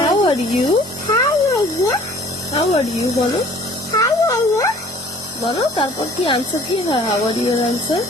How are you? How are you বলো বলো তারপর কি আনসার কি হয়? How are your answer?